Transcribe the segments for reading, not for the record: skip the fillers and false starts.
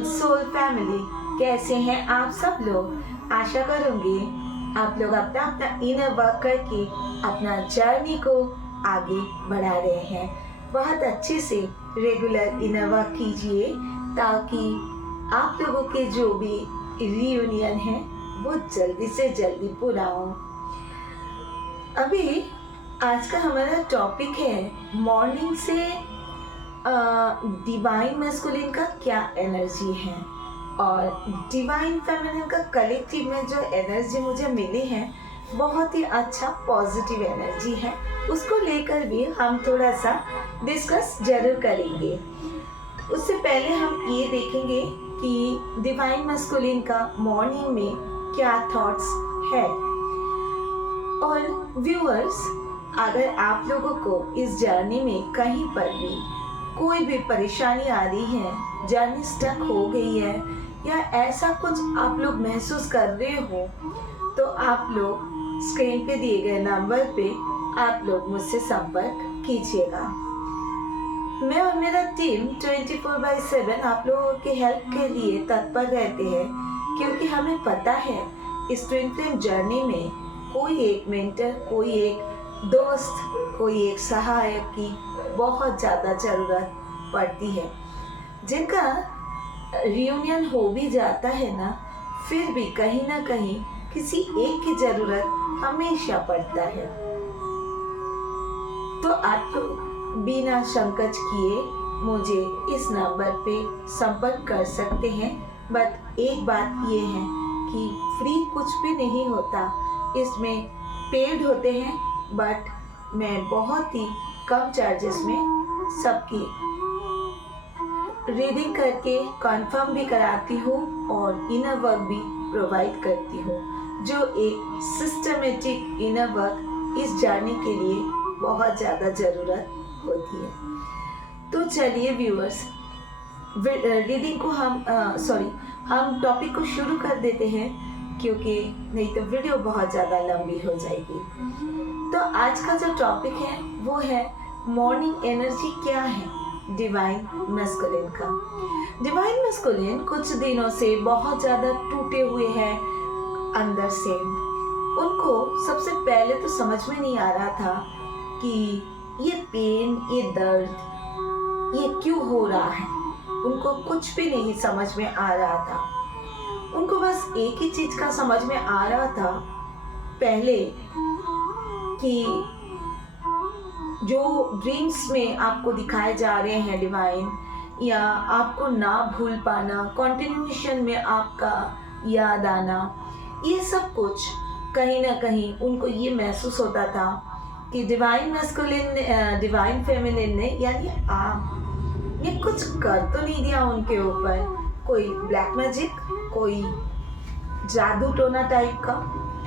Beautiful soul family, कैसे हैं आप सब लोग। आशा करूंगी आप लोग अपना अपना इनर वर्क करके अपना जर्नी को आगे बढ़ा रहे हैं। बहुत अच्छे से रेगुलर इनर वर्क कीजिए ताकि आप लोगों के जो भी रियूनियन है वो जल्दी से जल्दी पूरा हो। अभी आज का हमारा टॉपिक है मॉर्निंग से डिवाइन मैस्कुलिन का क्या एनर्जी है और डिवाइन फेमिनिन का कलेक्टिव में जो एनर्जी मुझे मिली है बहुत ही अच्छा पॉजिटिव एनर्जी है। उसको लेकर भी हम थोड़ा सा डिस्कस जरूर करेंगे। उससे पहले हम ये देखेंगे कि डिवाइन मैस्कुलिन का मॉर्निंग में क्या थॉट्स है। और व्यूअर्स, अगर आप लोगों को इस जर्नी में कहीं पर भी कोई भी परेशानी आ रही है, जर्नी स्टक हो गई है या ऐसा कुछ आप लोग महसूस कर रहे हो, तो आप लोग स्क्रीन पे दिए गए नंबर पे आप लोग मुझसे संपर्क कीजिएगा। मैं और मेरा टीम 24/7 आप लोगों की हेल्प के लिए तत्पर रहते हैं, क्योंकि हमें पता है इस ट्विन फ्लेम जर्नी में कोई एक मेंटर, कोई एक दोस्त, कोई एक सहायक की बहुत ज़्यादा ज़रूरत पड़ती है। जिनका रियूनियन हो भी जाता है ना, फिर भी कहीं ना कहीं किसी एक की ज़रूरत हमेशा पड़ता है। तो आप लोग बिना संकोच किए मुझे इस नंबर पे संपर्क कर सकते हैं। बट एक बात ये है कि फ्री कुछ भी नहीं होता, इसमें पेड होते हैं, बट मैं बहुत ही कम चार्जेस में सबकी रीडिंग करके कंफर्म भी कराती हूँ और इनर वर्क भी प्रोवाइड करती हूँ, जो एक सिस्टमेटिक इनर वर्क इस जर्नी के लिए बहुत ज़्यादा ज़रूरत होती है। तो चलिए व्यूअर्स, रीडिंग को हम टॉपिक को शुरू कर देते हैं, क्योंकि नहीं तो वीडियो बहुत ज़्यादा लंबी हो जाएगी। तो आज का जो टॉपिक है वो है मॉर्निंग एनर्जी क्या है डिवाइन मैस्कुलिन का। डिवाइन मैस्कुलिन कुछ दिनों से बहुत ज़्यादा टूटे हुए हैं अंदर से। उनको सबसे पहले तो समझ में नहीं आ रहा था कि ये पेन, ये दर्द ये क्यों हो रहा है। उनको कुछ भी नहीं समझ में आ रहा था। उनको बस एक ही चीज का समझ में आ रहा था पहले कि जो ड्रीम्स में आपको दिखाए जा रहे हैं डिवाइन, या आपको ना भूल पाना, कंटिन्यूएशन में आपका याद आना, ये सब कुछ कहीं ना कहीं उनको ये महसूस होता था कि डिवाइन मैस्कुलिन, डिवाइन फेमिनिन ने, यानी आप, ये कुछ कर तो नहीं दिया उनके ऊपर, कोई ब्लैक मैजिक, कोई जादू टोना टाइप का।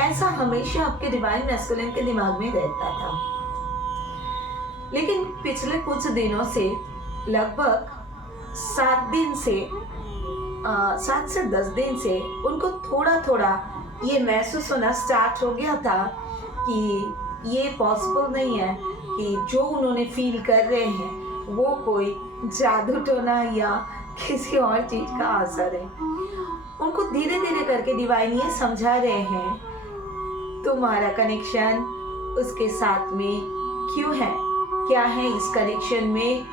ऐसा हमेशा आपके डिवाइन मैस्कुलिन के दिमाग में रहता था। लेकिन पिछले कुछ दिनों से, लगभग 7 से 10 दिन से उनको थोड़ा थोड़ा ये महसूस होना स्टार्ट हो गया था कि ये पॉसिबल नहीं है कि जो उन्होंने फील कर रहे हैं वो कोई जादू टोना या किसी और चीज का असर है। उनको धीरे धीरे करके डिवाइन ये समझा रहे हैं तुम्हारा कनेक्शन उसके साथ में क्यों है, क्या है इस कनेक्शन में,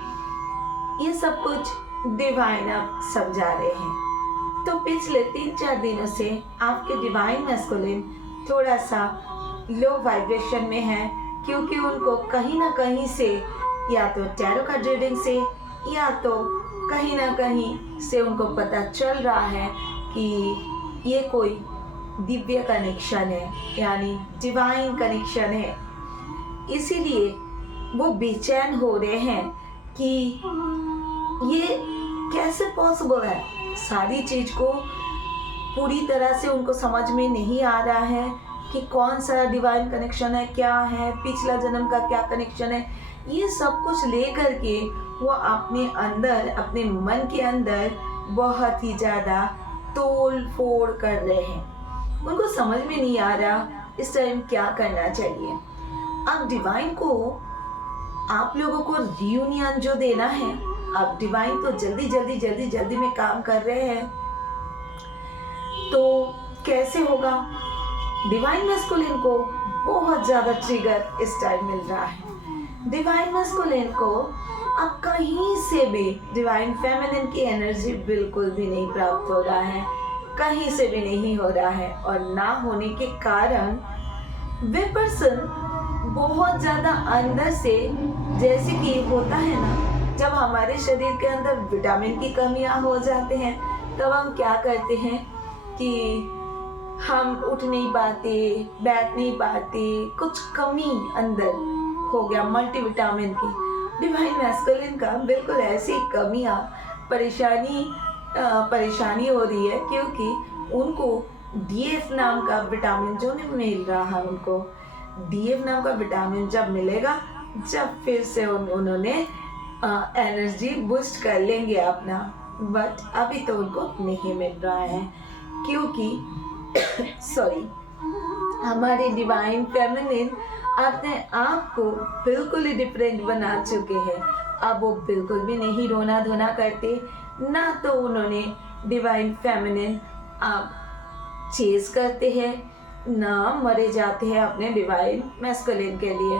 ये सब कुछ डिवाइन अब समझा रहे हैं। तो पिछले 3-4 दिनों से आपके डिवाइन मैस्कुलिन थोड़ा सा लो वाइब्रेशन में है, क्योंकि उनको कहीं ना कहीं से, या तो टैरो कार्ड रीडिंग से या तो कहीं ना कहीं से उनको पता चल रहा है कि ये कोई दिव्य कनेक्शन है, यानी डिवाइन कनेक्शन है। इसीलिए वो बेचैन हो रहे हैं कि ये कैसे पॉसिबल है। सारी चीज को पूरी तरह से उनको समझ में नहीं आ रहा है कि कौन सा डिवाइन कनेक्शन है, क्या है, पिछला जन्म का क्या कनेक्शन है। ये सब कुछ लेकर के वो अपने अंदर, अपने मन के अंदर बहुत ही ज़्यादा तोड़ फोड़ कर रहे हैं। उनको समझ में नहीं आ रहा इस टाइम क्या करना चाहिए। अब डिवाइन को आप लोगों को रियूनियन जो देना है, अब डिवाइन तो जल्दी में काम कर रहे हैं, तो कैसे होगा? डिवाइन मैस्कुलिन को बहुत ज़्यादा ट्रिगर इस टाइम मिल रहा है। डिवाइन मैस्कुलिन को अब कहीं से भी डिवाइन फेमिनिन की एनर्जी बिल्कुल भी नहीं प्राप्त हो रहा है, कहीं से भी नहीं हो रहा है। और ना होने के कारण वे पर्सन बहुत ज़्यादा अंदर से, जैसे कि होता है ना, जब हमारे शरीर के अंदर विटामिन की कमियां हो जाते हैं तब हम क्या करते हैं कि हम उठ नहीं पाते, बैठ नहीं पाते, कुछ कमी अंदर हो गया मल्टीविटामिन की। डिवाइन मैस्कुलिन का बिल्कुल ऐसी कमियां, परेशानी हो रही है, क्योंकि उनको डीएफ नाम का विटामिन जो नहीं मिल रहा है, उनको डीएफ नाम का विटामिन जब मिलेगा, जब फिर से उन्होंने एनर्जी बूस्ट कर लेंगे अपना, बट अभी तो उनको नहीं मिल रहा है, क्योंकि हमारे डिवाइन फेमिनिन अपने आप को बिल्कुल ही डिफरेंट बना चुके हैं। अब वो बिल्कुल भी नहीं रोना धोना करते, ना तो उन्होंने डिवाइन फेमिनिन अब चेज करते हैं, ना मरे जाते हैं अपने डिवाइन मैस्कुलिन के लिए।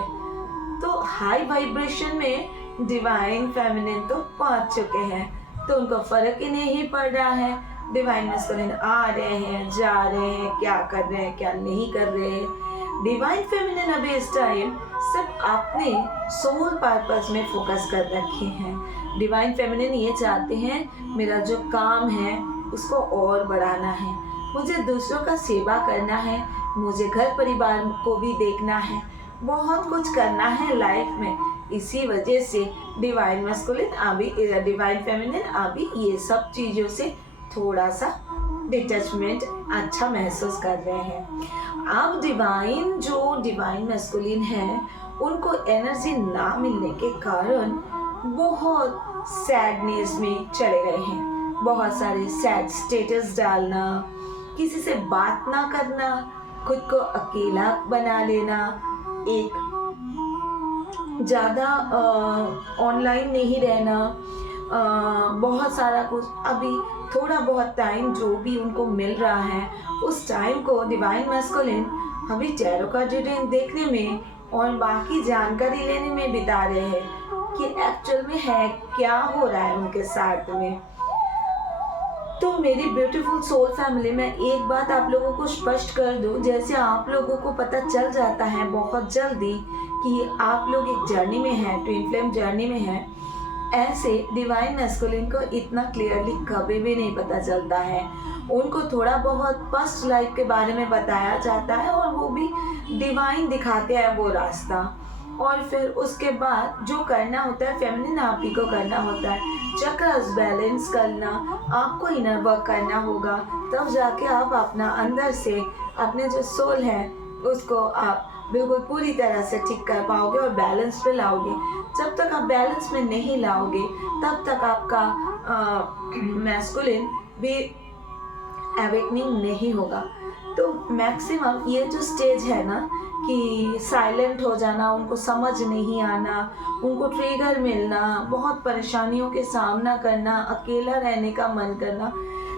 तो हाई वाइब्रेशन में डिवाइन फेमिनिन तो पहुंच चुके हैं, तो उनको फर्क ही नहीं पड़ रहा है डिवाइन मैस्कुलिन आ रहे हैं, जा रहे हैं, क्या कर रहे हैं, क्या नहीं कर रहे हैं। डिवाइन फेमिनिन अभी इस टाइम सिर्फ अपने सोल पर्पस में फोकस कर रखे हैं। डिवाइन फेमिनिन ये चाहते हैं मेरा जो काम है उसको और बढ़ाना है, मुझे दूसरों का सेवा करना है, मुझे घर परिवार को भी देखना है, बहुत कुछ करना है लाइफ में। इसी वजह से डिवाइन मैस्कुलिन अभी, डिवाइन फेमिनिन अभी ये सब चीज़ों से थोड़ा सा डिटैचमेंट अच्छा महसूस कर रहे हैं। अब डिवाइन मैस्कुलिन है, उनको एनर्जी ना मिलने के कारण बहुत सैडनेस में चले गए हैं। बहुत सारे सैड स्टेटस डालना, किसी से बात ना करना, खुद को अकेला बना लेना, एक ज़्यादा ऑनलाइन नहीं रहना, बहुत सारा कुछ। अभी थोड़ा बहुत टाइम जो भी उनको मिल रहा है उस टाइम को डिवाइन मैस्कुलिन अभी टैरो कार्ड रीडिंग देखने में और बाकी जानकारी लेने में बिता रहे हैं कि एक्चुअल में है क्या हो रहा है उनके साथ में। तो मेरी ब्यूटीफुल सोल फैमिली, मैं एक बात आप लोगों को स्पष्ट कर दूं, जैसे आप लोगों को पता चल जाता है बहुत जल्दी कि आप लोग एक जर्नी में हैं, ट्विन फ्लेम जर्नी में हैं, ऐसे डिवाइन मैस्कुलिन को इतना क्लियरली कभी भी नहीं पता चलता है। उनको थोड़ा बहुत पास्ट लाइफ के बारे में बताया जाता है और वो भी डिवाइन दिखाते हैं वो रास्ता, और फिर उसके बाद जो करना होता है फेमिनिन आप ही को करना होता है। चक्रास बैलेंस करना, आपको इनर वर्क करना होगा, तब जाके आप अपना अंदर से अपने जो सोल है उसको आप बिल्कुल पूरी तरह से ठीक कर पाओगे और बैलेंस पे लाओगे। जब तक आप बैलेंस में नहीं लाओगे तब तक आपका मैस्कुलिन भी अवेकनिंग नहीं होगा। तो मैक्सिमम ये जो स्टेज है ना कि साइलेंट हो जाना, उनको समझ नहीं आना, उनको ट्रिगर मिलना, बहुत परेशानियों के सामना करना, अकेला रहने का मन करना,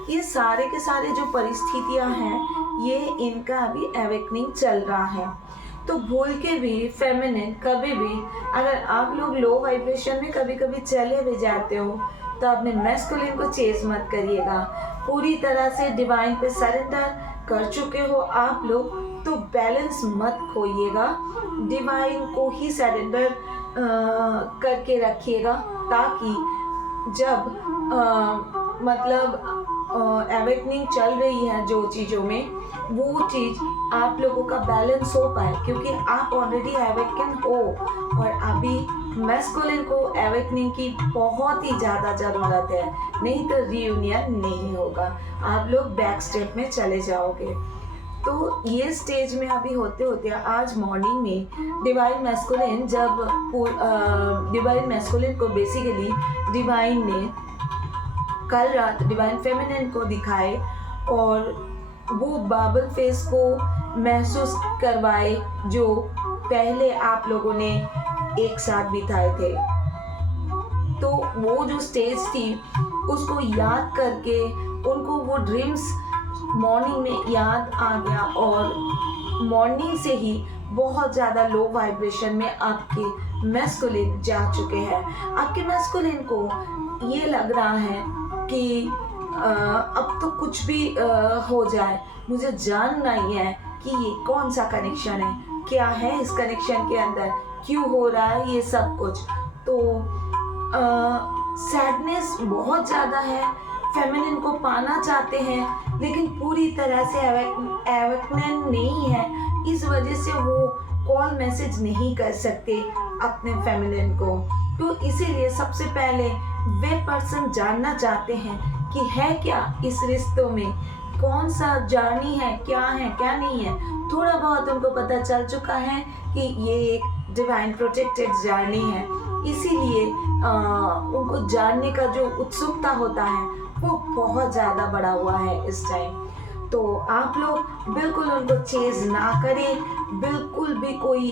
ये सारे के सारे जो परिस्थितियां हैं ये इनका अभी अवेकनिंग चल रहा है। तो भूल के भी फेमिनिन कभी भी, अगर आप लोग लो वाइब्रेशन में कभी कभी चले भी जाते हो तो अपने मैस्कुलिन को चेज मत करिएगा। पूरी तरह से डिवाइन पे सरेंडर कर चुके हो आप लोग तो बैलेंस मत खोइएगा, डिवाइन को ही सरेंडर करके रखिएगा, ताकि जब अवेकनिंग चल रही है जो चीज़ों में, वो चीज़ आप लोगों का बैलेंस हो पाए, क्योंकि आप ऑलरेडी अवेकन हो और अभी मैस्कुलिन को अवेकनिंग की बहुत ही ज़्यादा ज़रूरत है, नहीं तो रीयूनियन नहीं होगा, आप लोग बैक स्टेप में चले जाओगे। तो ये स्टेज में अभी होते होते आज मॉर्निंग में डिवाइन मैस्कुलिन को बेसिकली डिवाइन ने कल रात डिवाइन फेमिनिन को दिखाए और वो बाबल फेस को महसूस करवाए जो पहले आप लोगों ने एक साथ बिताए थे। तो वो जो स्टेज थी उसको याद करके उनको वो ड्रीम्स मॉर्निंग में याद आ गया और मॉर्निंग से ही बहुत ज़्यादा लो वाइब्रेशन में आपके मैस्कुलिन जा चुके हैं। आपके मैस्कुलिन को ये लग रहा है कि अब तो कुछ भी हो जाए, मुझे जानना ही है कि ये कौन सा कनेक्शन है, क्या है इस कनेक्शन के अंदर, क्यों हो रहा है ये सब कुछ। तो सैडनेस बहुत ज़्यादा है, फेमिनिन को पाना चाहते हैं लेकिन पूरी तरह से अवेकन नहीं है, इस वजह से वो कॉल मैसेज नहीं कर सकते अपने फेमिनिन को। तो इसीलिए सबसे पहले वे पर्सन जानना चाहते हैं कि है क्या इस रिश्तों में, कौन सा जर्नी है क्या नहीं है। थोड़ा बहुत उनको पता चल चुका है कि ये एक डिवाइन प्रोटेक्टेड जर्नी है, इसीलिए उनको जानने का जो उत्सुकता होता है वो बहुत ज़्यादा बढ़ा हुआ है इस टाइम। तो आप लोग बिल्कुल उनको चेज़ ना करें, बिल्कुल भी कोई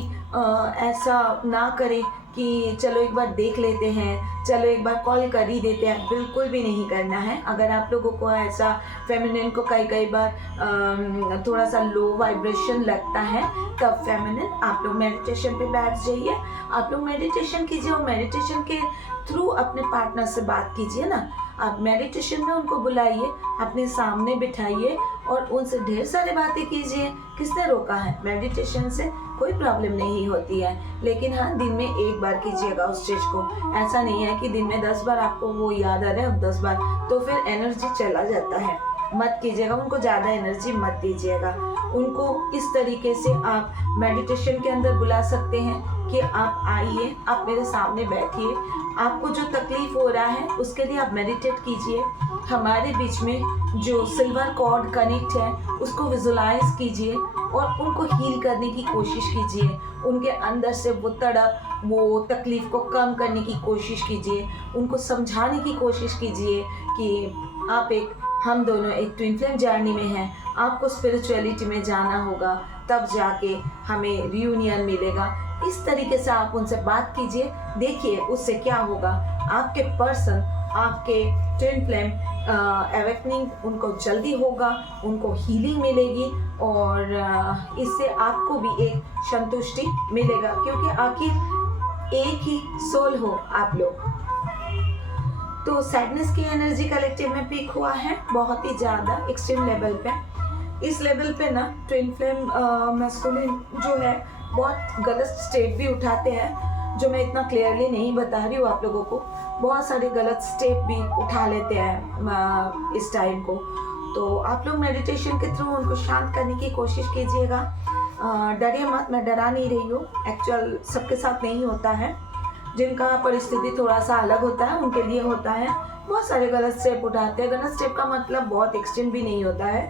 ऐसा ना करें कि चलो एक बार देख लेते हैं, चलो एक बार कॉल कर ही देते हैं, बिल्कुल भी नहीं करना है। अगर आप लोगों को ऐसा फेमिनिन को कई बार थोड़ा सा लो वाइब्रेशन लगता है, तब फेमिनिन आप लोग मेडिटेशन पे बैठ जाइए, आप लोग मेडिटेशन कीजिए और मेडिटेशन के थ्रू अपने पार्टनर से बात कीजिए ना। आप मेडिटेशन में उनको बुलाइए, अपने सामने बिठाइए और उनसे ढेर सारी बातें कीजिए। किसने रोका है? मेडिटेशन से कोई प्रॉब्लम नहीं होती है, लेकिन हाँ दिन में एक बार कीजिएगा उस चीज़ को। ऐसा नहीं है कि दिन में 10 बार आपको वो याद आ रहा है, 10 बार तो फिर एनर्जी चला जाता है, मत कीजिएगा। उनको ज़्यादा एनर्जी मत दीजिएगा। उनको इस तरीके से आप मेडिटेशन के अंदर बुला सकते हैं कि आप आइए, आप मेरे सामने बैठिए, आपको जो तकलीफ हो रहा है उसके लिए आप मेडिटेट कीजिए। हमारे बीच में जो सिल्वर कॉर्ड कनेक्ट है उसको विजुलाइज कीजिए और उनको हील करने की कोशिश कीजिए। उनके अंदर से वो तड़प, वो तकलीफ को कम करने की कोशिश कीजिए। उनको समझाने की कोशिश कीजिए कि हम दोनों एक ट्विन फ्लेम जर्नी में हैं, आपको स्पिरिचुअलिटी में जाना होगा, तब जाके हमें रियूनियन मिलेगा। इस तरीके से आप उनसे बात कीजिए, देखिए उससे क्या होगा। आपके पर्सन, आपके ट्विन फ्लेम अवेकनिंग उनको जल्दी होगा, उनको हीलिंग मिलेगी और इससे आपको भी एक संतुष्टि मिलेगा, क्योंकि आखिर एक ही सोल हो आप लोग। तो सैडनेस की एनर्जी कलेक्टिव में पीक हुआ है बहुत ही ज़्यादा एक्सट्रीम लेवल पे। इस लेवल पे ना ट्विन फ्लेम मैस्कुलिन जो है बहुत गलत स्टेप भी उठाते हैं, जो मैं इतना क्लियरली नहीं बता रही हूँ आप लोगों को। बहुत सारे गलत स्टेप भी उठा लेते हैं इस टाइम को। तो आप लोग मेडिटेशन के थ्रू उनको शांत करने की कोशिश कीजिएगा। डरिए मत, मैं डरा नहीं रही हूँ। एक्चुअल सबके साथ नहीं होता है, जिनका परिस्थिति थोड़ा सा अलग होता है उनके लिए होता है। बहुत सारे गलत स्टेप उठाते हैं। गलत स्टेप का मतलब बहुत एक्सट्रीम भी नहीं होता है।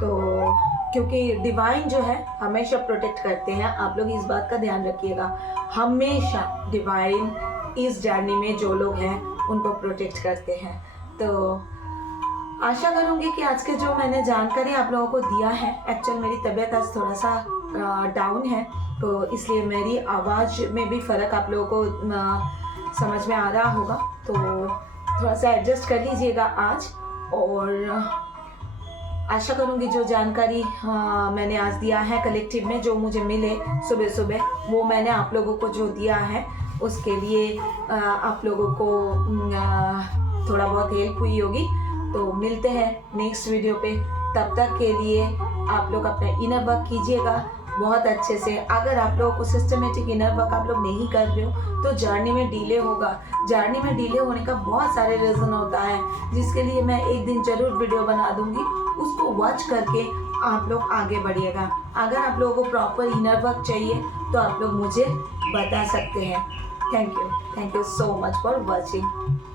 तो क्योंकि डिवाइन जो है हमेशा प्रोटेक्ट करते हैं, आप लोग इस बात का ध्यान रखिएगा। हमेशा डिवाइन इस जर्नी में जो लोग हैं उनको प्रोटेक्ट करते हैं। तो आशा करूँगी कि आज के जो मैंने जानकारी आप लोगों को दिया है, एक्चुअल मेरी तबीयत आज थोड़ा सा डाउन है, तो इसलिए मेरी आवाज़ में भी फ़र्क आप लोगों को समझ में आ रहा होगा। तो थोड़ा सा एडजस्ट कर लीजिएगा आज। और आशा करूँगी जो जानकारी मैंने आज दिया है कलेक्टिव में, जो मुझे मिले सुबह सुबह, वो मैंने आप लोगों को जो दिया है उसके लिए आप लोगों को थोड़ा बहुत हेल्प हुई होगी। तो मिलते हैं नेक्स्ट वीडियो पे। तब तक के लिए आप लोग अपना इनर वर्क कीजिएगा बहुत अच्छे से। अगर आप लोगों को सिस्टमेटिक इनर वर्क आप लोग नहीं कर रहे हो तो जर्नी में डिले होगा। जर्नी में डिले होने का बहुत सारे रीज़न होता है, जिसके लिए मैं एक दिन ज़रूर वीडियो बना दूंगी, उसको वॉच करके आप लोग आगे बढ़िएगा। अगर आप लोगों को प्रॉपर इनर वर्क चाहिए तो आप लोग मुझे बता सकते हैं। Thank you so much for watching.